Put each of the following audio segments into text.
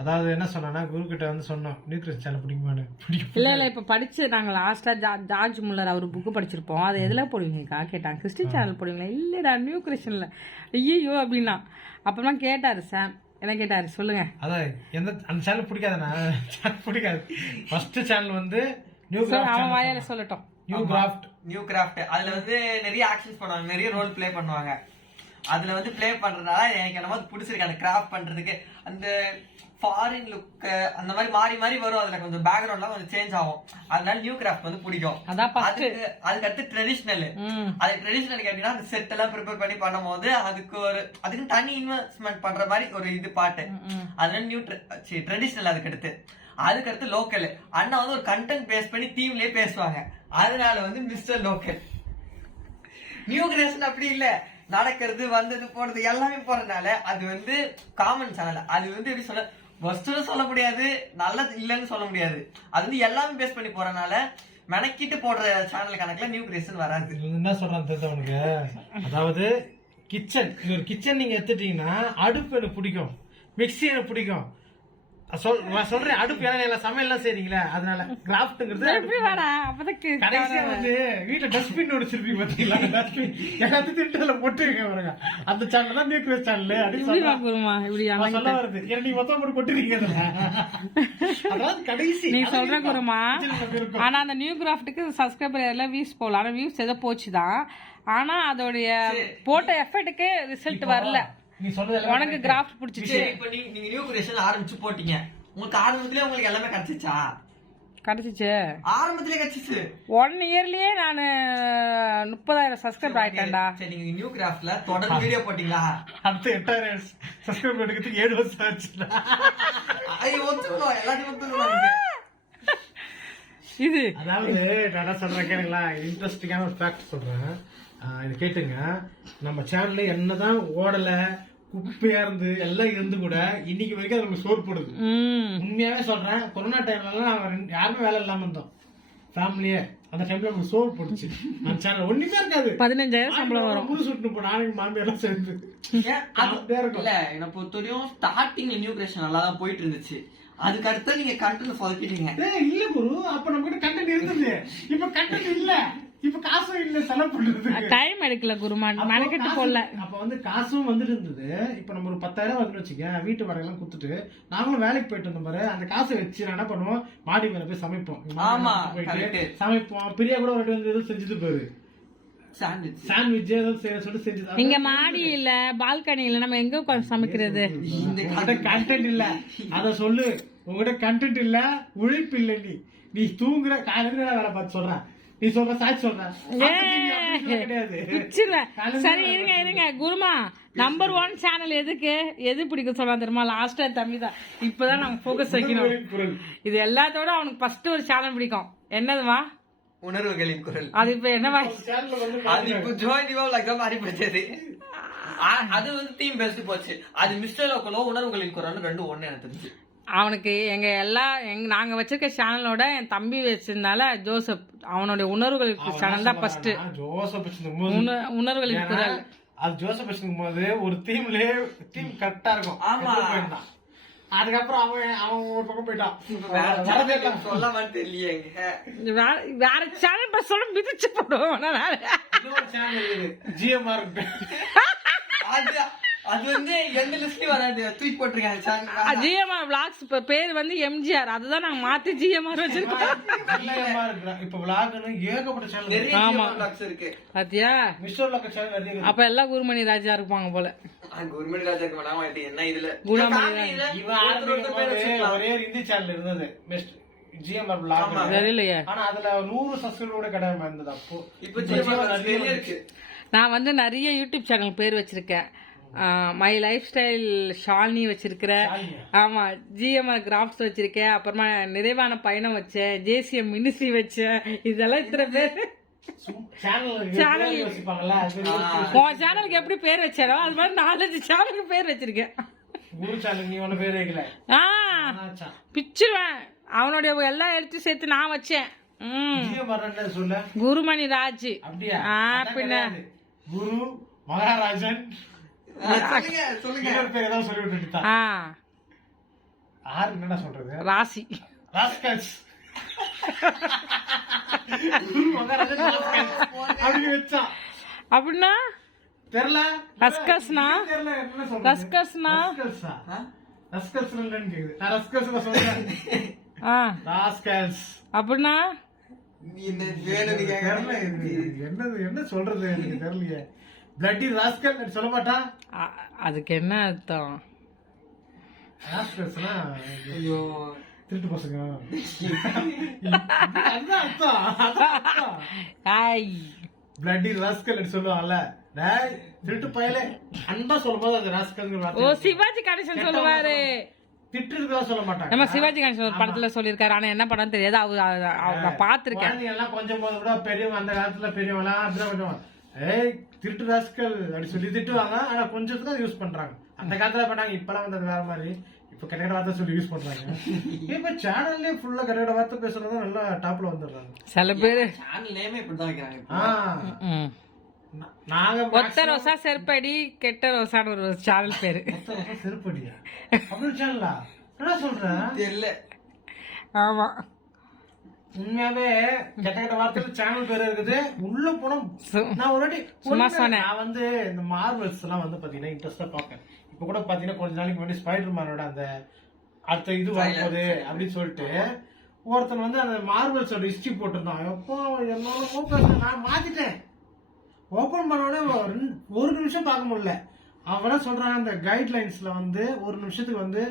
அதாவது என்ன சொன்னா குரு கிட்ட வந்து சொன்னோம் நியூக்ளியஸ் சேனல் பிடிக்குமான்னு. இல்ல இப்ப படிச்சு நாங்க லாஸ்டா ஜார்ஜ் முல்லர் அவர் புக்கு படிச்சிருப்போம். அது எதுல போடுவீங்கக்கா கேட்டாங்க. கிறிஸ்டின் சேனல் போடுவீங்களா? இல்லடா நியூ கிறிஸ்டியன்ல. ஐயோ அப்படின்னா அப்புறமா கேட்டாரு சாம் என்ன கேட்டாரு சொல்லுங்க. அதான் எந்த அந்த சேனல் பிடிக்காதுண்ணா, பிடிக்காது. ஃபர்ஸ்ட் சேனல் வந்து நியூ அவன் வாயால சொல்லட்டும். New craft. அதுல வந்து நிறைய ஆக்ஷன்ஸ் பண்ணுவாங்க, நிறைய ரோல் பிளே பண்ணுவாங்க. அதுல வந்து பிளே பண்றதுனால எனக்கு என்னமோ பிடிச்சிருக்கு. அந்த கிராஃப்ட் பண்றதுக்கு அந்த ஃபாரின் லுக் அந்த மாதிரி மாறி மாறி வரும். அதுல கொஞ்சம் பேக்ரவுண்ட்லாம் கொஞ்சம் சேஞ்ச் ஆகும். அதனால நியூ கிராஃப்ட் வந்து பிடிக்கும். அதுக்கு அடுத்து ட்ரெடிஷனல். அது ட்ரெடிஷனல் கேட்டீங்கன்னா அந்த செட் எல்லாம் ப்ரிப்பேர் பண்ணி பண்ணும் போது அதுக்கு தனி இன்வெஸ்ட்மெண்ட் பண்ற மாதிரி ஒரு இது பாட்டு. அதனால நியூ ட்ரெடிஷனல். அதுக்கடுத்து லோக்கல். அண்ணா வந்து ஒரு கண்டென்ட் பேஸ் பண்ணி தீம்லயே பேசுவாங்க. அதனால வந்து மிஸ்டர் லோக்கல். நியூ கிரியேஷன் அப்படி இல்ல, நடக்கிறது வந்தது போறது எல்லாமே போறதுனால அது வந்து காமன் சேனல். அது வந்து எப்படி சொல்ல ஃபர்ஸ்ட்னு சொல்ல முடியாது, நல்லது இல்லைன்னு சொல்ல முடியாது. அது வந்து எல்லாமே பேஸ் பண்ணி போறதுனால மெனக்கிட்டு போடுற சேனல் கணக்குல நியூ கிரியேஷன் வராது. என்ன சொல்றான்னு தெரிஞ்ச உனக்கு. அதாவது கிச்சன், இது ஒரு கிச்சன் நீங்க எடுத்துட்டீங்கன்னா அடுப்பு எனக்கு பிடிக்கும், மிக்சி எனக்கு பிடிக்கும். சொல்றேன் அடுப்பு ஏன்னா சமையல்லாம் செய்றீங்களா, அதனால கிராஃப்ட்ங்கிறது கடைசியா வந்து வீட்டுல டஸ்ட்பின் ஒன்று வச்சிருப்பீங்க பாத்தீங்களா, டஸ்ட்பின் எல்லாத்தையும் திட்டல போட்டு பாருங்க. அந்த சேனல் தான் நியூ கிரியேஷன் சேனல் அப்படின்னு சொல்ல வருது. ஏன்னா நீ மொத்தம் போட்டு கொட்டுறீங்க. அதாவது கடைசி நீ சொல்ற குருமா. ஆனா அந்த நியூ கிராஃப்ட்டுக்கு சப்ஸ்கிரைபர் எல்லாம் வியூஸ் போகலாம். ஆனா வியூஸ் ஏதோ போச்சுதான். ஆனா அதோடைய போட்ட எஃபர்ட்டுக்கு ரிசல்ட் வரல. நீ சொல்றது உனக்கு கிராஃப்ட் பிடிச்சிச்சு. இப்போ நீங்க நியூ கிரியேஷன் ஆரம்பிச்சு போட்டீங்க, உங்களுக்கு ஆரம்பத்திலே உங்களுக்கு எல்லாமே கிடைச்சிச்சா? கிடைச்சிச்சு, ஆரம்பத்திலே கிடைச்சிச்சு. 1 இயர்லயே நானு 30,000 சப்ஸ்கிரைபர் ஆயிட்டேன்டா. சரி, நீங்க நியூ கிராஃப்ட்ல தொடர்ந்து வீடியோ போட்டீங்களா? அடுத்து 8,000 சப்ஸ்கிரைபர் எடுக்கிறதுக்கு 7 வருஷம் ஆச்சு. ஐயோ ஒத்துக்கணும், எல்லாத்தையும் ஒத்துக்கணும். இது அதாவது நான் சொல்றேன் கேளுங்களா, இன்ட்ரெஸ்டிங்கான ஒரு ஃபேக்ட் சொல்றேன். இது கேட்டுங்க. நம்ம சேனல்ல என்னதான் ஓடல குப்பையா இருந்து எல்லாம் இருந்து கூட இன்னைக்கு வரைக்கும் அது நமக்கு சோறு போடுது. உண்மையாவே சொல்றேன். கொரோனா டைம்ல எல்லாம் நாங்க யாருமே வேலை இல்லாம இருந்தோம் ஃபேமிலியே. அந்த டைம்ல நமக்கு சோறு போடுச்சு. அந்த சேனல் ஒண்ணுமே இருக்காது. 15,000 சம்பளம் வரும். முழு சுட்டு போ நாளைக்கு மாம்பி எல்லாம் சேர்ந்து இல்ல. என்ன பொறுத்தவரையும் ஸ்டார்டிங்ல நியூ கிரியேஷன் நல்லா தான் போயிட்டு இருந்துச்சு. அதுக்கு அடுத்து நீங்க கண்டென்ட் சொதப்பிட்டீங்க. இல்ல குரு, அப்ப நம்ம கிட்ட கண்டென்ட் இருந்தது, இப்ப கண்டென்ட் இல்ல. இப்ப காசும் இல்ல, செலவு பண்றது டைம் எடுக்கல குருமான், மெனக்கெட்டு போடல. அப்ப வந்து காசும் வந்துட்டு இருந்தது. இப்ப நம்ம ஒரு 10,000 வந்து வச்சுக்க, வீட்டு வாடகை எல்லாம் கொடுத்துட்டு நாங்களும் வேலைக்கு போயிட்டு வந்தோம் பாரு. அந்த காசை வச்சு என்ன பண்ணுவோம், மாடி மேல போய் சமைப்போம். போயிட்டு சமைப்போம். பிரியா கூட ஒரு வந்து எதுவும் செஞ்சுட்டு போயிரு, சாண்ட்விச் ஏதாவது செய்ய சொல்லி செஞ்சு. இங்க மாடி இல்ல, பால்கனி இல்ல, நம்ம எங்க உட்கார்ந்து சமைக்கிறது? கண்டென்ட் இல்ல, அத சொல்லு. உங்ககிட்ட கண்டென்ட் இல்ல, உழைப்பு இல்ல. நீ தூங்குற காலையில வேலை பார்த்து சொல்றேன். நீ சொல்ற சாட்சி சொல்றேன். சரி இருங்க குருமா. நம்பர் 1 சேனல் எது பிடிக்கும் சொல்ல தெரியுமா? லாஸ்டா தம்பி தான். இப்பதான் நாங்க போக்கஸ் வைக்கணும். இது எல்லாத்தோட அவனுக்கு ஃபர்ஸ்ட் ஒரு சேனல் பிடிக்கும். என்னதுமா? உணர்வுகளின் குரல். அது இப்ப என்னவா? அது இப்ப ஜோதிவா மாறி போச்சது. அது வந்து தீம் பெஸ்ட் போச்சு. அது மிஸ்டர் லோக்கலோ உணர்வுகளின் குரல் ரெண்டும் ஒண்ணு எனக்கு தெரிஞ்சு. அவனுக்கு நாங்க வச்சிருக்க சேனலோட என் தம்பி வச்சிருந்தால ஜோசப், அவனுடைய உணர்வுகளுக்கு சேனல் தான் ஃபர்ஸ்ட். உணர்வுகளின் குரல். அது ஜோசப் வச்சிருக்கும் போது ஒரு டீம் கரெக்டா இருக்கும். ஆமா, அதுக்கப்புறம் அவன் ஒரு பக்கம் போயிட்டான். சொல்ல மாட்டேன் தெரியலையே. வேற சேனல் சொல்ல மிதிச்சு போடுவோம். ஜிஎம்ஆர் அது வந்து எந்த லிஸ்ட்லயும் வராது, தூக்கி போட்டிருக்காங்க. ஜிஎம்ஆர் விளாக்ஸ் பேர் வந்து எம்ஜிஆர், அதுதான் நாங்க மாத்தி ஜிஎம்ஆர் வச்சிருக்கோம். இப்ப விளாக்னு ஏகப்பட்ட சேனல் இருக்கு. பாத்தியா? Mister local channel. அப்ப எல்லாம் குருமணி ராஜா இருப்பாங்க போல. குருமணி ராஜா இருக்க மாட்டாங்க. என்ன இதுல ஒரே ஹிந்தி சேனல் இருந்தது ஜிஎம்ஆர் விளாக். ஆனா அதுல 100 சப்ஸ்கிரைபரோட கிடையாது இருந்தது. அப்போ இப்ப ஜிஎம்ஆர் இருக்கு. நான் வந்து நிறைய யூடியூப் சேனல் பேர் வச்சிருக்கேன். மை லைஃப் ஸ்டைல் ஷாலினி வச்சிருக்கிறேன். ஆமா, ஜிஎம்ஆர் கிராஃப்ட்ஸ் வச்சிருக்கேன். அப்புறமா நிறைவான பயணம் வச்சேன், ஜேசிஎம் மினிஸ்ட்ரி வச்சேன். இதெல்லாம் இத்தனை பேர் சேனலுக்கு எப்படி பேர் வச்சாரோ அது மாதிரி 4-5 சேனலுக்கு பேர் வச்சிருக்கேன். பிச்சிருவேன். அவனுடைய எல்லா எழுத்தையும் சேர்த்து நான் வச்சேன். குருமணி ராஜ். பின்ன குரு மகாராஜன் ஆறு என்னடா சொல்றது? ராசி. ராஸ்கல்ஸ். அப்படி வச்சான். அப்படின்னா தெரியல. ரஸ்கஸ்னா? தெரியல என்ன சொல்றது? ரஸ்கஸ்னா? ரஸ்கல்ஸா? ரஸ்கல்ஸ் இல்லன்னு கேக்குது. நான் ரஸ்கல்ஸ் சொல்றேன். ராஸ்கல்ஸ். அப்படின்னா தெரியல. என்ன சொல்றது எனக்கு தெரியலையே. பிளட்டி ராஸ்கல் சொல்ல மாட்டா? அதுக்கு என்ன அர்த்தம்? ராஸ்கல்ஸ்னா ஐயோ திருட்டு பசங்க. அதான் அர்த்தம். பிளட்டி ராஸ்கல் சொல்லுவாங்கல்ல, திருட்டு பயலே அன்பா சொல்லும் போது அது ராஸ்கல். ஓ, சிவாஜி கணேசன் சொல்லுவாரு. திட்டுறதுதான் சொல்ல மாட்டாங்க. நம்ம சிவாஜி கணேசன் ஒரு படத்துல சொல்லிருக்காரு. ஆனா என்ன படம் தெரியாது. அவர் நான் பாத்திருக்கேன். எல்லாம் கொஞ்சம் போது கூட பெரியவங்க, அந்த காலத்துல பெரியவங்க அப்படிதான் பண்ணுவாங்க. ஏய் திருட்டு ராஸ்கல் அப்படி சொல்லி திட்டுவாங்க. ஆனா கொஞ்சத்துக்கு அதை யூஸ் பண்றாங்க. அந்த காலத்துல பண்ணாங்க. இப்பெல்லாம் வந்து அது வேற மாதிரி. இப்ப கெட்ட வார்த்தை சொல்லி யூஸ் பண்றாங்க. இப்ப சேனல்லே ஃபுல்லா கெட்ட வார்த்தை பேசுறதும் நல்லா டாப்ல வந்துடுறாங்க. சில பேரு சேனல் நேமே இப்படிதான் வைக்கிறாங்க. நாங்க ஒத்த ரோசா செருப்படி கெட்ட ரோசான்னு ஒரு சேனல் பேரு. செருப்படியா அப்படி சேனலா? என்ன சொல்ற? இல்ல ஆமா, உண்மையாவே கெட்ட கெட்ட வார்த்தையில சேனல் பேர் இருக்குது. உள்ள போனா நான் ஒரு வாட்டி சும்மா சொன்னேன். நான் வந்து இந்த மார்வல்ஸ் எல்லாம் வந்து பாத்தீங்கன்னா இன்ட்ரெஸ்டா பாப்பேன். இப்ப கூட பாத்தீங்கன்னா கொஞ்ச நாளைக்கு முன்னாடி ஸ்பைடர் மேனோட அந்த அடுத்த இது வரப்போகுது அப்படின்னு சொல்லிட்டு ஒருத்தன் வந்து அந்த மார்வல்ஸோட ஹிஸ்டரி போட்டிருந்தான். எப்போ என்னோட பேச நான் மாத்திட்டேன். ஓபன் பண்ணோடனே ஒரு நிமிஷம் பார்க்க முடியல. அவனா சொல்றான் அந்த கைட்லைன்ஸ்ல வந்து ஒரு நிமிஷத்துக்கு வந்து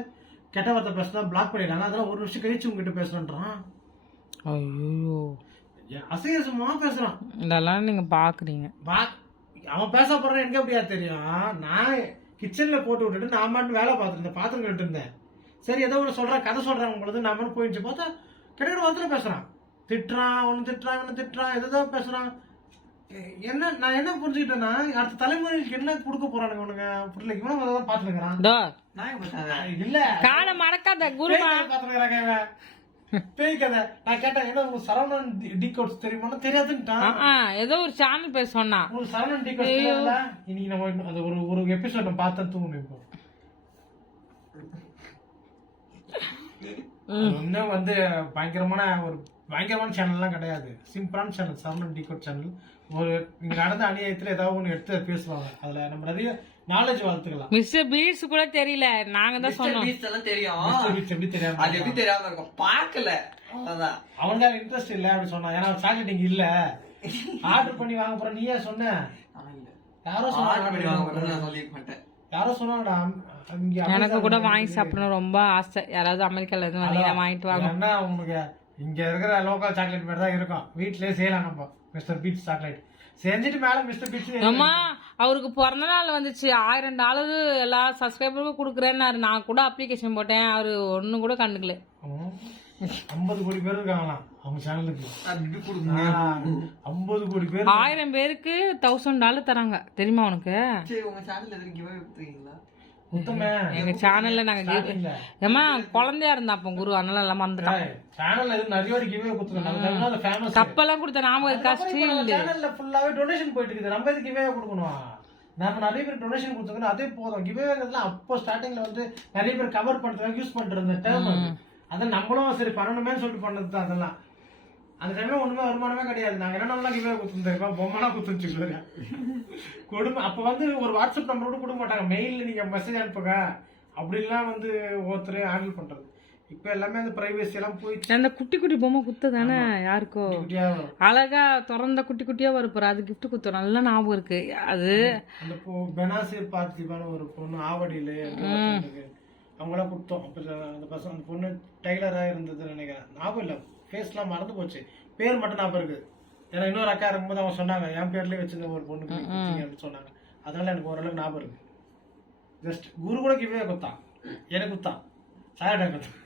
கெட்ட வார்த்தை பேசினா பிளாக் பண்ணிடலாம். அதெல்லாம் ஒரு நிமிஷம் கழிச்சு உங்ககிட்ட பேசணுன்றான். ஐயோ, அசையசமா பேசுறான். இதெல்லாம் நீங்க பாக்குறீங்க. அவன் பேச போறான் எனக்கு எப்படியா தெரியும்? நான் கிச்சன்ல போட்டு விட்டுட்டு நான் மட்டும் வேலை பார்த்துருந்தேன், பாத்திரம் கழிட்டு இருந்தேன். சரி ஏதோ ஒன்று சொல்றான், கதை சொல்றான் உங்களுக்கு. நான் மட்டும் போயிடுச்சு பார்த்தா கெட்ட வார்த்தையில பேசுறான். திட்டுறான், ஒன்னு திட்டுறான், இவனு திட்டுறான், எதுதான் பேசுறான். என்ன நான் என்ன புரிஞ்சுக்கிட்டேன்னா அடுத்த தலைமுறைக்கு என்ன கொடுக்க போறானுங்க இவனுங்க புரியல. இவனும் அதான் பாத்துக்கிறான். இல்ல காலம் மறக்காத குருமா பாத்துக்கிறாங்க பேய் கதை. நான் கேட்டேன் என்ன உங்களுக்கு சரவணன் டிகோட்ஸ் தெரியுமா? தெரியாதுன்ட்டான். ஏதோ ஒரு சேனல் பேர் சொன்னா. உங்களுக்கு சரவணன் டிகோட்ஸ் தெரியல? இன்னைக்கு நம்ம அது ஒரு எபிசோட் நம்ம பார்த்தா தூங்கணும். இப்போ இன்னும் வந்து பயங்கரமான சேனல்லாம் கிடையாது. சிம்பிளான சேனல் சரவணன் டிகோட் சேனல். ஒரு இங்க நடந்த அநியாயத்துல ஏதாவது ஒண்ணு எடுத்து பேசுவாங்க. அதுல நம்ம நிறைய நாலேஜ் வளர்த்துக்கலாம். மிஸ்டர் பீட்ஸ் கூட தெரியல, நாங்க தான் சொன்னோம். தெரியும். எப்படி தெரியாம அது எப்படி தெரியாம இருக்கும்? பாக்கல அவனுக்கு இன்ட்ரெஸ்ட் இல்ல அப்படி சொன்னா. ஏன்னா சாக்லேட் இங்க இல்ல, ஆர்டர் பண்ணி வாங்க போற. நீயே சொன்ன? யாரோ சொன்னாங்க. யாரோ சொன்னாங்கடா. எனக்கு கூட வாங்கி சாப்பிடணும் ரொம்ப ஆசை. யாராவது அமெரிக்கால இருந்து வந்தீங்கன்னா வாங்கிட்டு வாங்க. என்ன உங்களுக்கு இங்க இருக்கிற லோக்கல் சாக்லேட் மாதிரி தான் இருக்கும். வீட்லயே செய்யலாம் நம்ம மிஸ்டர் பீட்ஸ் சாக்லேட் செஞ்சுட்டு மேல மிஸ்டர் பீட்ஸ். அம்மா அவருக்கு பிறந்த நாள் வந்துச்சு. $1000 எல்லா சப்ஸ்கிரைபருக்கும் கொடுக்குறேன்னாரு. நான் கூட அப்ளிகேஷன் போட்டேன். அவரு ஒண்ணு கூட கண்டுக்கல. 50 கோடி பேர் இருக்காங்களாம் அவங்க சேனலுக்கு. 50 கோடி பேர் 1000 பேருக்கு $1000 தராங்க. தெரியுமா உனக்கு? எங்க சேனல்ல நாங்க ஏமா குழந்தையா இருந்தா அப்ப குரு அதனால எல்லாம் வந்துட்டான். சேனல்ல நிறைய கிவ்வே கொடுத்துருக்காங்க. கப்பெல்லாம் கொடுத்த நாம இருக்கா? சேனல்ல ஃபுல்லாவே டொனேஷன் போயிட்டு இருக்குது. நம்ம எதுக்கு கிவ்வே கொடுக்கணும்? நம்ம நிறைய பேர் டொனேஷன் கொடுத்துருக்கோம். அதே போதும். கிவ்வேங்கிறதுல அப்போ ஸ்டார்டிங்ல வந்து நிறைய பேர் கவர் பண்றதுக்காக யூஸ் பண்றது டேர்ம். அதை நம்மளும் சரி பண்ணணுமே சொல்லிட்டு பண்ணது தான். அதெல்லாம் அந்த டைம்ல ஒண்ணுமே வருமானமே கிடையாது. நாங்க என்ன கிவ்வே கொடுத்துருக்கோம், பொம்மைலாம் கொடுத்துருச்சு கொடுமை. அப்ப வந்து ஒரு வாட்ஸ்அப் நம்பரோட கொடுக்க மாட்டாங்க. மெயில்ல நீங்க மெசேஜ் அனுப்புங்க அப்படின்லாம் வந்து ஒருத்தர் ஹேண்டில் பண்றது. இப்ப எல்லாமே அந்த பிரைவேசி எல்லாம் போயிடுச்சு. அந்த குட்டி குட்டி பொம்மை குத்த தானே யாருக்கோ அழகா திறந்த குட்டி குட்டியா வரப்போற அது கிஃப்ட் குத்தோம். நல்லா ஞாபகம் இருக்கு. அது அந்த பெனாசிர் பார்த்திபான ஒரு பொண்ணு ஆவடியில அவங்களாம் கொடுத்தோம். அப்ப அந்த பசங்க அந்த பொண்ணு டைலரா இருந்ததுன்னு நினைக்கிறேன். ஞாபகம் இல்ல, ஃபேஸ் எல்லாம் மறந்து போச்சு. பேர் மட்டும் ஞாபகம் இருக்கு. ஏன்னா இன்னொரு அக்கா இருக்கும்போது அவங்க சொன்னாங்க என் பேர்லயே வச்சிருந்த ஒரு பொண்ணுக்கு அப்படின்னு சொன்னாங்க. அதனால எனக்கு ஓரளவுக்கு ஞாபகம் இருக்கு. ஜஸ்ட் குரு கூட கிவ்வே குத்தான், எனக்கு குத்தான், சாயடா குத்தான்.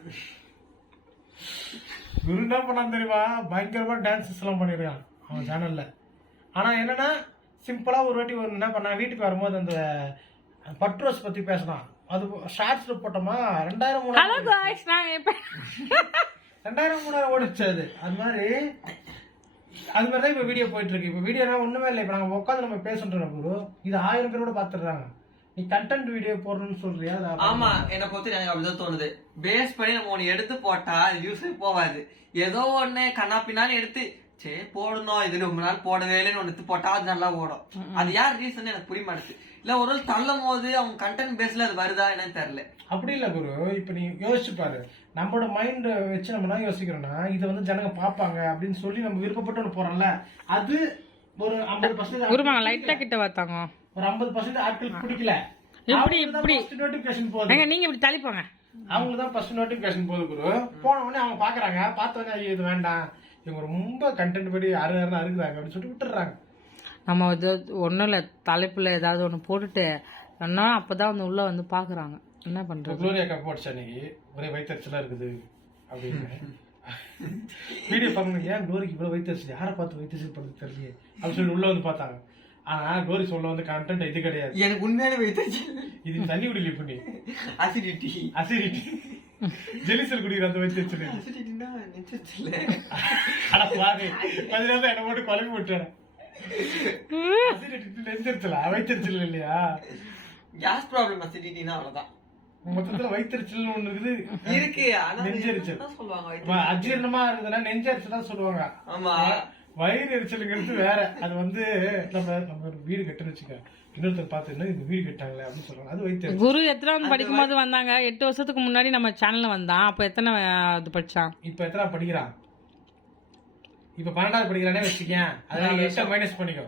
குரு என்ன பண்ணான்னு தெரியுமா? பயங்கரமா டான்ஸஸ் எல்லாம் பண்ணிருக்கான் அவன் சேனல்ல. ஆனா என்னன்னா சிம்பிளா ஒரு வாட்டி ஒரு என்ன பண்ணா, வீட்டுக்கு வரும்போது அந்த பட்ரோஸ் பத்தி பேசினான். அது ஷார்ட்ஸ்ல போட்டோமா 2000-3000 ஓடிச்சு. அது மாதிரிதான் இப்ப வீடியோ போயிட்டு இருக்கு. இப்ப வீடியோ ஒண்ணுமே இல்லை. இப்ப நாங்க உட்காந்து நம்ம பேசுறோம் குரு, இது 1000 பேரோட பாத்துடுறாங்க. நீ கண்டென்ட் வீடியோ போடணும்னு சொல்றியா? ஆமா, என்ன பொறுத்து எனக்கு அப்படிதான் தோணுது. பேஸ் பண்ணி நம்ம ஒண்ணு எடுத்து போட்டா யூஸே போவாது. ஏதோ ஒண்ணு கண்ணா பின்னாலும் எடுத்து சரி போடணும், இது ரொம்ப நாள் போடவே இல்லைன்னு ஒண்ணு எடுத்து போட்டா அது நல்லா ஓடும். அது யார் ரீசன் எனக்கு புரிய மாட்டேது. இல்ல ஒரு நாள் தள்ளும் போது அவங்க கண்டென்ட் பேஸ்ல அது வருதா என்னன்னு தெரியல. அப்படி இல்ல குரு, இப்ப நீ யோசிச்சு பாரு, நம்மளோட மைண்ட் வச்சு நம்ம என்ன யோசிக்கிறோம்னா இது வந்து ஜனங்க பாப்பாங்க அப்படின்னு சொல்லி நம்ம விருப்பப்பட்டு ஒண்ணு போறோம்ல, அது ஒரு 50% குருமா லைட்டா கிட்ட பார்த்தாங்க, ஒரு 50% ஆட்கள் பிடிக்கல. இப்படி நோட்டிபிகேஷன் போகுது, நீங்க இப்படி தள்ளிப்போங்க, அவங்களுக்கு தான் ஃபர்ஸ்ட் நோட்டிபிகேஷன் போகுது குரு. போன உடனே அவங்க பாக்குறாங்க, பார்த்தவங்க ஐயோ இது வேண்டாம், இவங்க ரொம்ப கண்டென்ட் படி அருகிறா இருக்குறாங்க அப்படின்னு சொல்லிட்டு விட்டுறாங்க. நம்ம ஒன்றும் இல்லை, தலைப்பில் ஏதாவது ஒன்று போட்டுட்டு சொன்னா அப்பதான் வந்து உள்ள வந்து பாக்குறாங்க. என்ன பண்றது? குளோரியா அக்கா போட்டுச்சு அன்னைக்கு, ஒரே வயிற்றுச்சலா இருக்குது அப்படின்னு வீடியோ பாருங்க, ஏன் குளோரிக்கு இவ்வளவு வயிற்றுச்சல், யாரை பார்த்து வயிற்றுச்சல் பண்ணுறது தெரியல அப்படின்னு சொல்லி உள்ள வந்து பார்த்தாங்க. ஆனா குளோரி சொல்ல வந்து கண்டென்ட் இது கிடையாது, எனக்கு உண்மையான வயிற்றுச்சல், இது தண்ணி குடிக்கல பண்ணி அசிடிட்டி ஜெலிசல் குடிக்கிற அந்த வயிற்றுச்சல். அசிடிட்டினா நெஞ்சரிச்சல். ஆனா பாரு பதினாவது என்ன போட்டு குழம்பு விட்டுறேன். நெஞ்சரிச்சலா வயிற்றுச்சல் இல்லையா? கேஸ் ப்ராப்ளம் அசிடிட்டினா அவ்வளவுதான். மொத்தத்துல வயிற்றுச்சல் ஒண்ணு இருக்குது இருக்கு, ஆனா நெஞ்சரிச்சல் சொல்லுவாங்க. அஜீரணமா இருக்குதுன்னா நெஞ்சரிச்சல் தான் சொல்லுவாங்க. ஆமா, வயிறு எரிச்சலுங்கிறது வேற. அது வந்து நம்ம ஒரு வீடு கட்டுன்னு வச்சுக்க, இன்னொருத்தர் பார்த்து என்ன இந்த வீடு கட்டாங்களே அப்படின்னு சொல்றாங்க, அது வயிற்று. குரு எத்தனாவது படிக்கும் போது வந்தாங்க? 8 வருஷத்துக்கு முன்னாடி நம்ம சேனல்ல வந்தான். அப்ப எத்தனை இது படிச்சான்? இப்ப எத்தனை படிக்கிறான்? இப்ப 12வது படிக்கிறானே வச்சுக்கேன், அதனால 8 மைனஸ் பண்ணிக்கோ.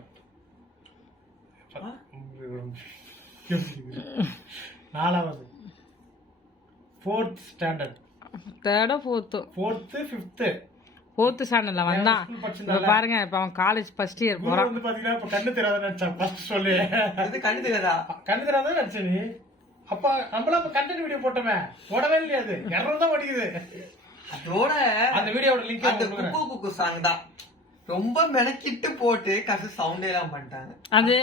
4வது 4th standard, 3rd 4th 4th ஸ்டாண்டர்ட்ல வந்தான். இப்ப பாருங்க, இப்ப அவன் காலேஜ் ஃபர்ஸ்ட் இயர் போறான். வந்து பாத்தீங்கன்னா இப்ப கண்ணு தெரியாத நினைச்சான் ஃபர்ஸ்ட் சொல்லு. இது கண்ணு தெரியாதா? கண்ணு தெரியாத நினைச்ச நீ. அப்ப நம்மள இப்ப கண்டென்ட் வீடியோ போட்டோமே, ஓடவே இல்லையா? அது 200 தான் ஓடிக்குது. அதோட அந்த வீடியோட லிங்க் அந்த குக்கு குக்கு சாங் தான் ரொம்ப மெனக்கிட்டு போட்டு கசு சவுண்ட் எல்லாம் பண்ணிட்டாங்க.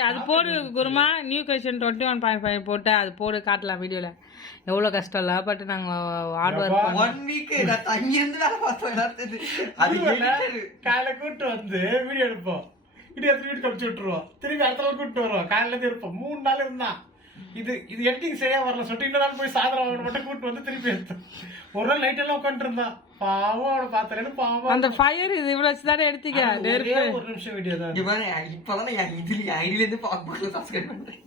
அது போடு குருமா, நியூ கலெக்ஷன் 21.5 போட்டு அது போடு, காட்டலாம் வீடியோல. எவ்வளவு கஷ்டம் இல்ல, பட் நாங்க ஹார்ட் ஒர்க் 1 வீக் தங்கி இருந்து வேலை பார்த்தோம் எல்லாத்தையும். அது காலைல கூட்டு வந்து வீடியோ எடுப்போம், வீடியோ எடுத்து வீட்டுக்கு அனுப்பிச்சு விட்டுருவோம், திரும்பி அடுத்த நாள் கூட்டு வருவோம். காலையில இருந்து இருப்போம், 3 நாள் இருந்தான். இது எடிட்டிங் சரியா வரல சொல்லிட்டு இன்னொரு நாள் போய் சாயந்தரம் மட்டும் கூட்டு வந்து திருப்பி எடுத்தோம். ஒரு நாள் நைட் எல்லாம் உட்காந்து இருந்தான். பாவம் அவனை பாத்துறேன்னு பாவம். அந்த ஃபயர் இது இவ்வளவு வச்சுதானே எடுத்தீங்க. ஒரு நிமிஷம் வீடியோ தான். இப்பதான் இதுல ஐடியில இருந்து பாக்க சப்ஸ்கிரைப் பண்றேன்.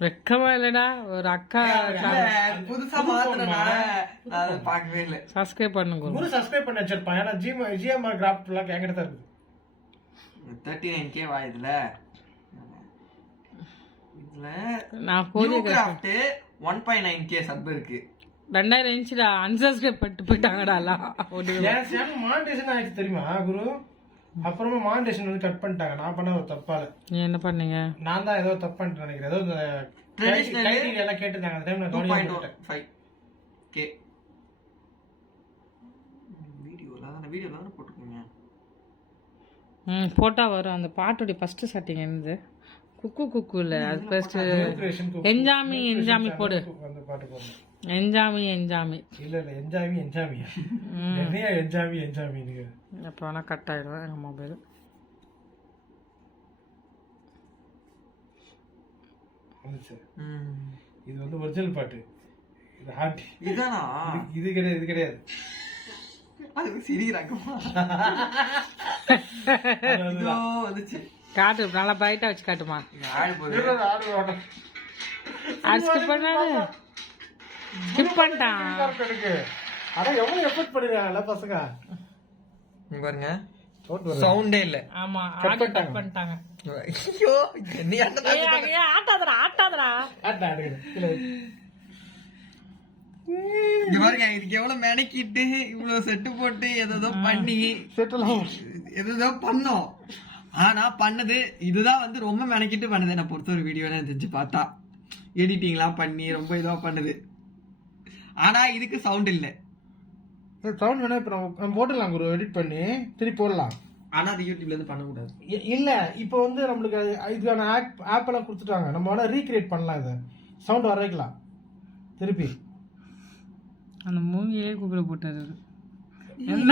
வெக்கமா இல்லடா, ஒரு அக்கா புதுசா மாத்திரனால நான் பாக்கவே இல்ல. சப்ஸ்கிரைப் பண்ணுங்க குரு, சப்ஸ்கிரைப் பண்ணி வச்சிருப்பான். ஏன்னா ஜிஎம்ஆர் கிராஃப்ட் எல்லாம் என்கிட்ட தான் இருக்குது. 39K வா இதுல நான் நியூ கிராஃப்ட் 1.9K சப் இருக்கு. 2000 இன்ச்சுடா அன்சப்ஸ்கிரைப் பண்ணிட்டு போயிட்டாங்கடா எல்லாம். என் சேனல் மானிட்டேஷன் ஆயிடுச்சு தெரியுமா குரு? அப்புறமா மானிட்டேஷன் வந்து கட் பண்ணிட்டாங்க. நான் பண்ண ஒரு தப்பால. நீ என்ன பண்ணீங்க? நான் தான் ஏதோ தப்பு பண்ணிட்டு நினைக்கிறேன். ஏதோ இந்த ட்ரெடிஷனல் எல்லாம் கேட்டுட்டாங்க அந்த டைம்ல. 2.5K வீடியோல தான போட்டுக்கோங்க. போட்டா வரும். அந்த பாட்டோட ஃபர்ஸ்ட் ஸ்டார்டிங் என்னது? குக்கு குக்கு இல்ல, அது ஃபர்ஸ்ட் என்ஜாமி போடு. அந்த பாட்டு போடு. என்ஜாமி இல்ல என்ஜாமியா என்னையா என்ஜாமி நீங்க எப்ப வேணா கட் ஆயிடும் எங்க மொபைல். இது வந்து ஒரிஜினல் பாட்டு. இது ஹார்ட் இதானா? இது கிடையாது. அது சிரிக்கிறாங்கம்மா. இதோ வந்துச்சு. காட்டு, நல்லா பிரைட்டா வச்சு காட்டுமா. ஆடு போகுது. ஸ்கிப் பண்ணாரு. ஸ்கிப் பண்ணிட்டான். அட எவ்வளவு எஃபோர்ட் பண்ணிருக்காங்கல பசங்க. இங்க பாருங்க, சவுண்டே இல்ல. ஆமா, ஆடு கட் பண்ணிட்டாங்க. ஐயோ, நீ ஆட்டாதடா. ஆட்டாடு. இங்க பாருங்க, இதுக்கு எவ்வளவு மெனக்கிட்டு இவ்வளவு செட்டு போட்டு ஏதோ பண்ணி ஏதோ பண்ணோம். ஆனா பண்ணது இதுதான் வந்து ரொம்ப மெனக்கிட்டு பண்ணது. என்ன பொறுத்த ஒரு வீடியோ தெரிஞ்சு பார்த்தா எடிட்டிங்லாம் பண்ணி ரொம்ப இதுவா பண்ணுது. ஆனா இதுக்கு சவுண்ட் இல்ல. சவுண்ட் வேணா இப்ப நம்ம போடலாம் குரு, எடிட் பண்ணி திருப்பி போடலாம். ஆனா அது யூடியூப்ல இருந்து பண்ண கூடாது. இல்ல இப்ப வந்து நம்மளுக்கு இதுக்கான ஆப் எல்லாம் கொடுத்துட்டாங்க. நம்ம வேணா ரீக்ரியேட் பண்ணலாம். இதை சவுண்ட் வர வைக்கலாம் திருப்பி. அந்த மூவியே கூப்பிட போட்டாரு. என்ன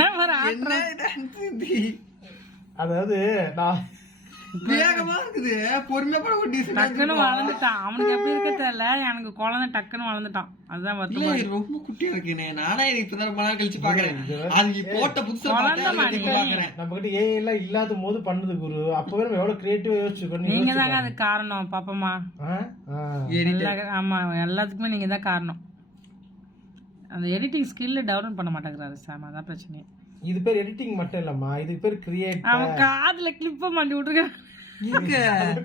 அதாவது நான் வேகமா இருக்குது பொறுமையா போட ஒரு decent ஆ டக்குன்னு வளர்ந்துட்டான். அவனுக்கு எப்படி இருக்க தெரியல, எனக்கு குழந்தை டக்குன்னு வளர்ந்துட்டான். அதுதான் வருத்தமா இல்ல, இருக்கு. இது ரொம்ப குட்டியா இருக்குண்ணே. நானே எனக்கு இப்ப ரொம்ப நாள் கழிச்சு பாக்குறேன். அது போட்ட புதுசா பாக்குறேன். நம்ம கிட்ட ஏஐ எல்லாம் இல்லாத போது பண்ணுது குரு. அப்பவே நம்ம எவ்வளவு கிரியேட்டிவா யோசிச்சுக்கணும். நீங்க தாங்க அது காரணம் பாப்பமா. ஆமா, எல்லாத்துக்குமே நீங்க தான் காரணம். அந்த எடிட்டிங் ஸ்கில்ல டெவலப் பண்ண மாட்டேங்கிறாரு சார், அதான் பிரச்சனை. இது பேர் எடிட்டிங் மட்டும் இல்லம்மா, இது பேர் கிரியேட். அவன் காதுல கிளிப்ப மாட்டி விட்டுருக்கான்.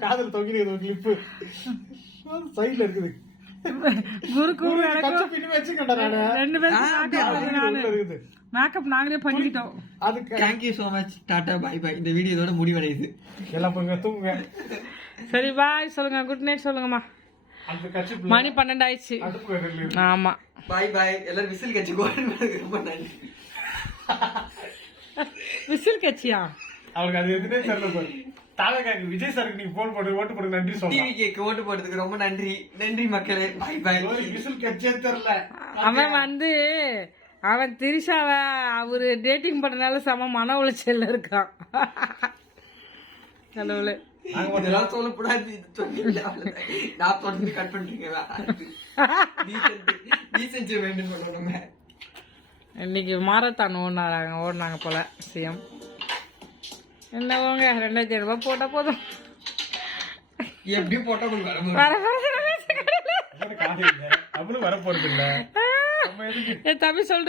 காதல் தொங்கிருக்கு ஒரு கிளிப்பு சைடுல இருக்குது. குருக்கு ரெண்டு பேரும் இருக்குது. மேக்கப் நாங்களே பண்ணிட்டோம். அதுக்கு thank you so much. Tata bye bye. இந்த வீடியோ இதோட முடிவடையுது. எல்லாம் போங்க தூங்குங்க. சரி பாய் சொல்லுங்க, குட் நைட் சொல்லுங்கம்மா. அந்த கட்சி மணி 12 ஆயிடுச்சு. ஆமா பை பை. எல்லாரும் விசில் கட்சி ரொம்ப நன்றி. விசில் கட்சியா? அவளுக்கு அது எதுனே தெரியல பாரு. தாவகாக்கு விஜய் சாருக்கு நீங்க போன் போட்டு ஓட்டு போட்டு நன்றி சொல்லுங்க. டிவி கேக்கு ஓட்டு போடுறதுக்கு ரொம்ப நன்றி. நன்றி மக்களே. By by. விசில் கட்சியே தெரியல. அவன் திரிஷாவ அவரு டேட்டிங் பண்ணனால சம மன உளைச்சல்ல இருக்கான். கடவுளே, இதெல்லாம் சொல்லக்கூடாது. நான் தொடர்ந்து கட் பண்ணிருக்கேன். வேண்டும் பண்ணணுங்க. இன்னைக்கு மாரத்தான் ஓடினாங்க போல சிஎம். என்ன போங்க, 2500 ரூபாய் போட்டா போதும். எப்படி போட்டா வர போறது இல்ல. என் தம்பி சொல்ற